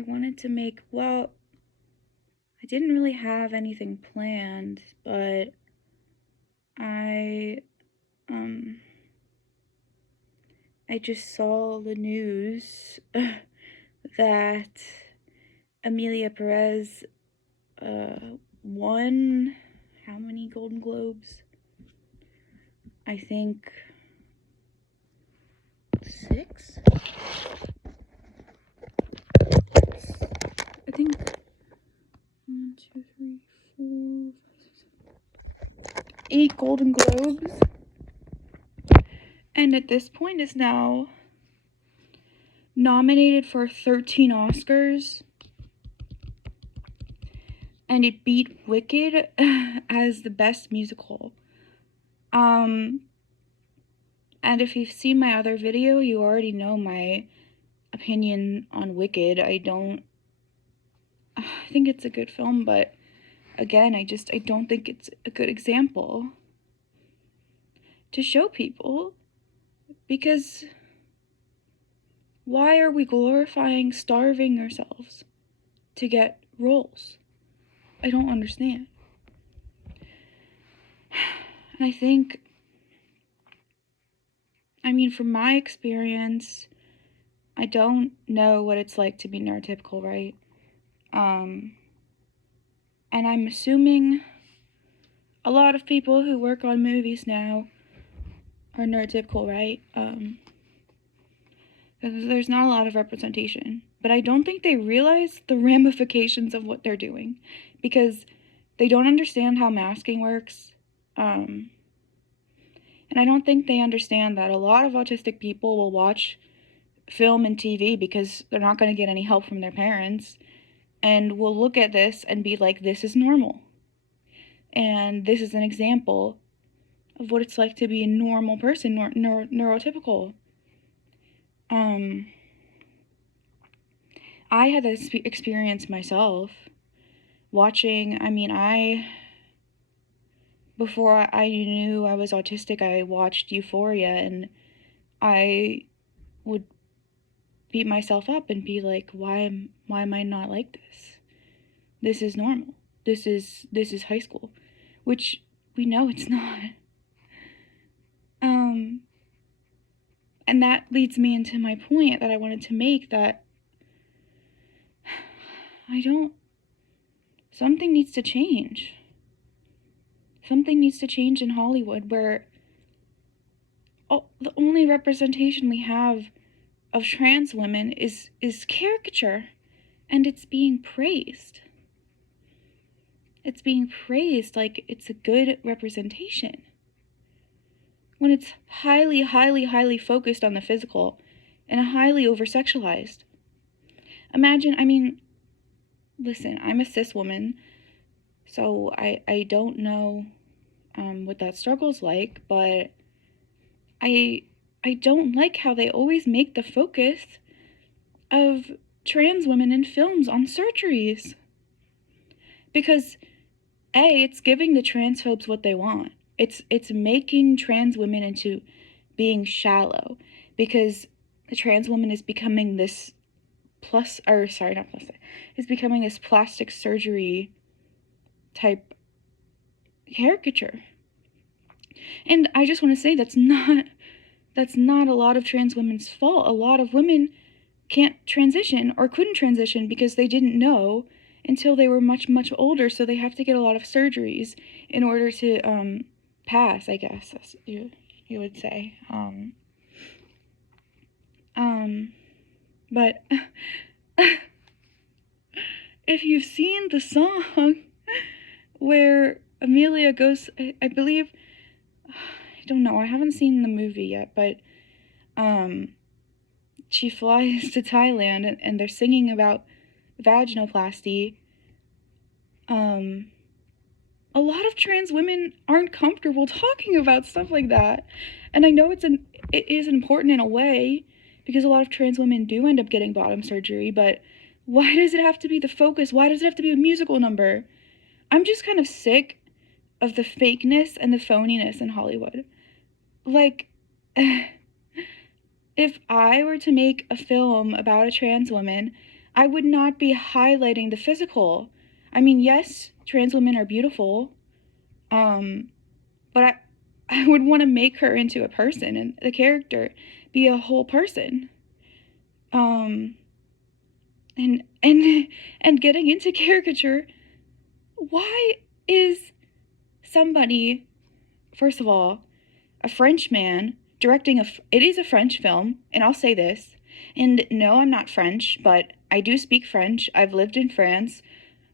I wanted to make, well, I didn't really have anything planned, but I, um, I just saw the news that Emilia Pérez, won how many Golden Globes? I think 6? I think 1, 2, 3, 4, 5, 6, 7, 8 Golden Globes. And at this point is now nominated for 13 Oscars. And it beat Wicked as the best musical. And if you've seen my other video, you already know my opinion on Wicked. I think it's a good film, but again, I don't think it's a good example to show people, because why are we glorifying starving ourselves to get roles? I don't understand. And I think, from my experience, I don't know what it's like to be neurotypical, right? And I'm assuming a lot of people who work on movies now are neurotypical, right? There's not a lot of representation. But I don't think they realize the ramifications of what they're doing, because they don't understand how masking works. And I don't think they understand that a lot of autistic people will watch film and TV because they're not going to get any help from their parents, and will look at this and be like, this is normal. And this is an example of what it's like to be a normal person, neurotypical. I had this experience myself watching, before I knew I was autistic, I watched Euphoria, and I would beat myself up and be like, why am I not like this? This is normal. This is high school, which we know it's not. And that leads me into my point that I wanted to make, that something needs to change. Something needs to change in Hollywood, where the only representation we have of trans women is caricature, and it's being praised. It's being praised like it's a good representation, when it's highly, highly, highly focused on the physical and highly over-sexualized. Listen, I'm a cis woman, so I don't know what that struggle's like, but I don't like how they always make the focus of trans women in films on surgeries. Because it's giving the transphobes what they want. It's making trans women into being shallow, because the trans woman is becoming this is becoming this plastic surgery type caricature. And I just want to say that's not a lot of trans women's fault. A lot of women can't transition or couldn't transition because they didn't know until they were much, much older, so they have to get a lot of surgeries in order to pass, I guess, as you would say. But if you've seen the song where Emilia goes, I believe, I don't know, I haven't seen the movie yet, but she flies to Thailand, and they're singing about vaginoplasty. A lot of trans women aren't comfortable talking about stuff like that, and I know it is important in a way, because a lot of trans women do end up getting bottom surgery, but why does it have to be the focus? Why does it have to be a musical number? I'm just kind of sick of the fakeness and the phoniness in Hollywood. Like, if I were to make a film about a trans woman, I would not be highlighting the physical. I mean, yes, trans women are beautiful, but I would want to make her into a person and the character be a whole person. And and getting into caricature, why is somebody, first of all, a French man directing it is a French film, and I'll say this, and no, I'm not French, but I do speak French. I've lived in France.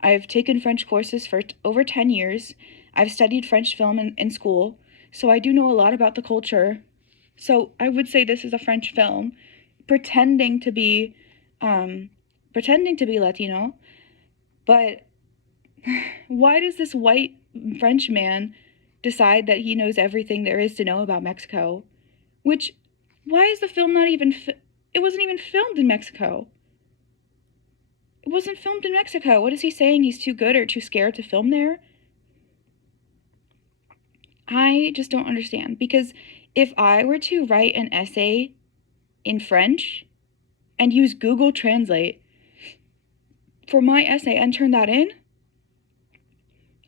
I've taken French courses for over 10 years. I've studied French film in school, so I do know a lot about the culture. So I would say this is a French film pretending to be Latino, but why does this white French man decide that he knows everything there is to know about Mexico? Why is the film not even, it wasn't even filmed in Mexico. It wasn't filmed in Mexico. What is he saying? He's too good or too scared to film there? I just don't understand. Because if I were to write an essay in French and use Google Translate for my essay and turn that in,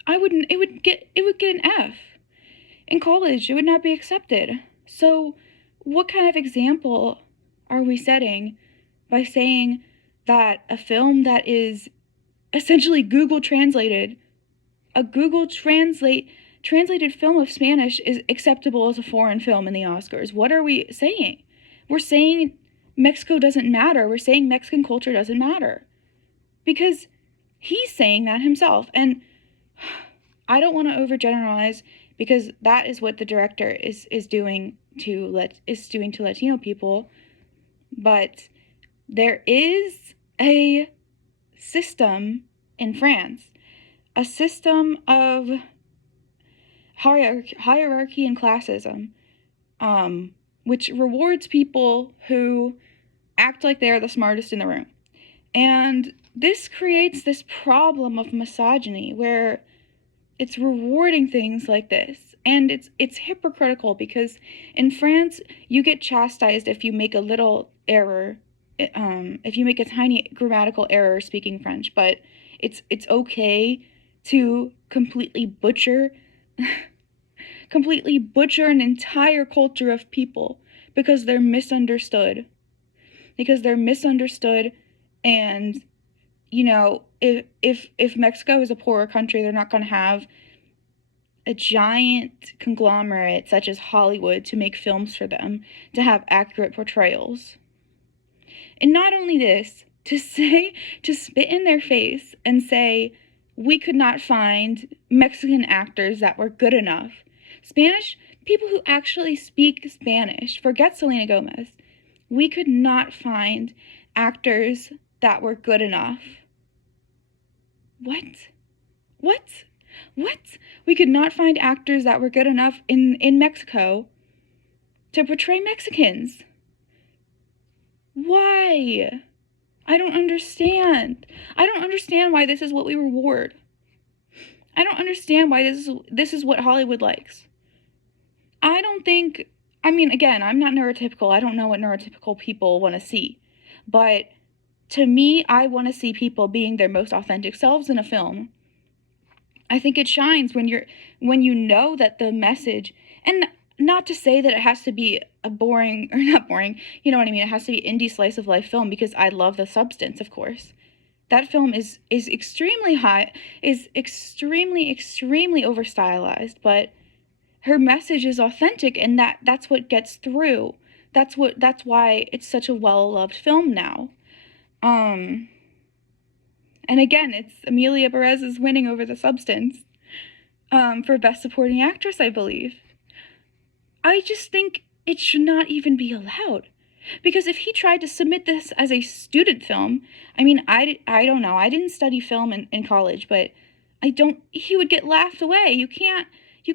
it would get an F. In college, it would not be accepted. So what kind of example are we setting by saying that a film that is essentially Google translated, a Google translated film of Spanish is acceptable as a foreign film in the Oscars? What are we saying? We're saying Mexico doesn't matter. We're saying Mexican culture doesn't matter. Because he's saying that himself. And I don't want to overgeneralize, because that is what the director is doing to Latino people. But there is a system in France, a system of hierarchy and classism, which rewards people who act like they're the smartest in the room. And this creates this problem of misogyny where it's rewarding things like this. And it's hypocritical, because in France, you get chastised if you make a little error, if you make a tiny grammatical error speaking French, but it's okay to completely butcher an entire culture of people because they're misunderstood. And if Mexico is a poorer country, they're not going to have a giant conglomerate such as Hollywood to make films for them to have accurate portrayals. And not only this, to spit in their face and say, we could not find Mexican actors that were good enough. People who actually speak Spanish, forget Selena Gomez, we could not find actors that were good enough. What? We could not find actors that were good enough in Mexico to portray Mexicans. Why? I don't understand. I don't understand why this is what we reward. I don't understand why this is what Hollywood likes. Again, I'm not neurotypical. I don't know what neurotypical people want to see. But to me, I want to see people being their most authentic selves in a film. I think it shines when you know that the message, and not to say that it has to be a boring, or not boring, you know what I mean, it has to be indie slice of life film, because I love the substance, of course. That film is extremely extremely over stylized, but her message is authentic, and that's what gets through. That's why it's such a well-loved film now. And again, it's Emilia Pérez is winning over the substance for Best Supporting Actress, I believe. I just think it should not even be allowed. Because if he tried to submit this as a student film, I don't know. I didn't study film in college, but he would get laughed away. You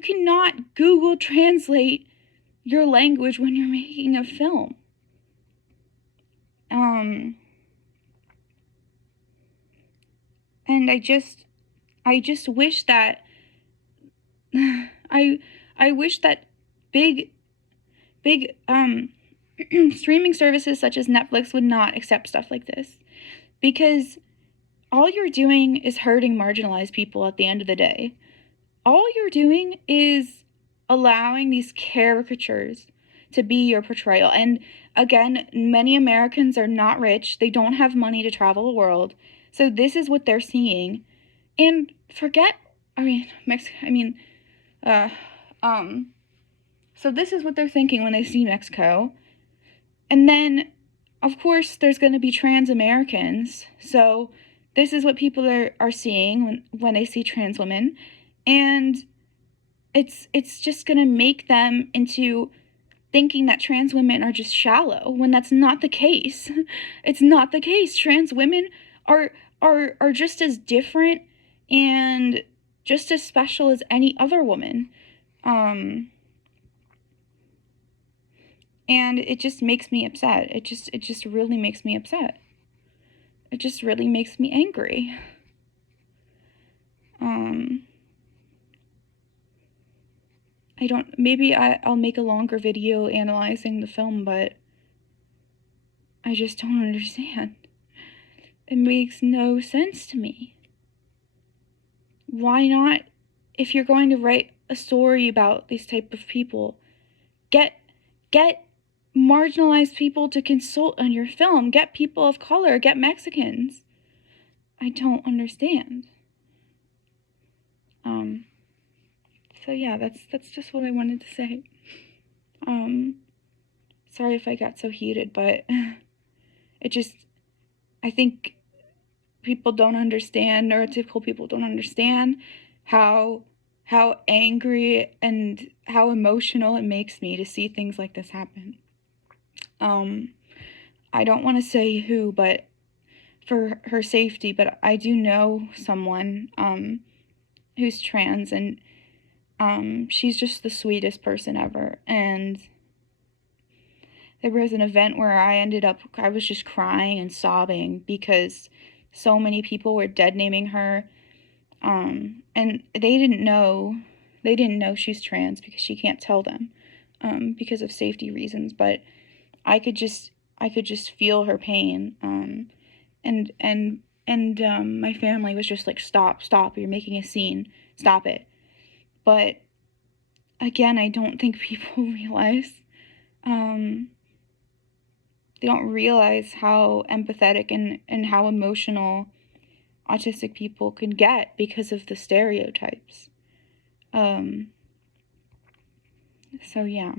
cannot Google translate your language when you're making a film. And I just wish that I wish that big streaming services such as Netflix would not accept stuff like this. because all you're doing is hurting marginalized people at the end of the day. All you're doing is allowing these caricatures to be your portrayal. And again, many Americans are not rich. They don't have money to travel the world. So this is what they're seeing. And forget, so this is what they're thinking when they see Mexico. And then, of course, there's going to be trans Americans. So this is what people are seeing when they see trans women. And it's just going to make them into thinking that trans women are just shallow, when that's not the case. It's not the case. Trans women are just as different and just as special as any other woman. And it just makes me upset. It just really makes me upset. It just really makes me angry. Maybe I'll make a longer video analyzing the film, but I just don't understand. It makes no sense to me. Why not, if you're going to write a story about these type of people, get marginalized people to consult on your film, get people of color, get Mexicans. I don't understand. So yeah, that's just what I wanted to say. Sorry if I got so heated, but I think people don't understand, neurotypical people don't understand how angry and how emotional it makes me to see things like this happen. I don't want to say who, but for her safety, but I do know someone who's trans, and she's just the sweetest person ever. And there was an event where I was just crying and sobbing because so many people were dead naming her, and they didn't know she's trans because she can't tell them, because of safety reasons. But I could just feel her pain, and my family was just like, stop, you're making a scene, stop it. But again, I don't think people realize, they don't realize how empathetic and how emotional autistic people can get because of the stereotypes. So yeah.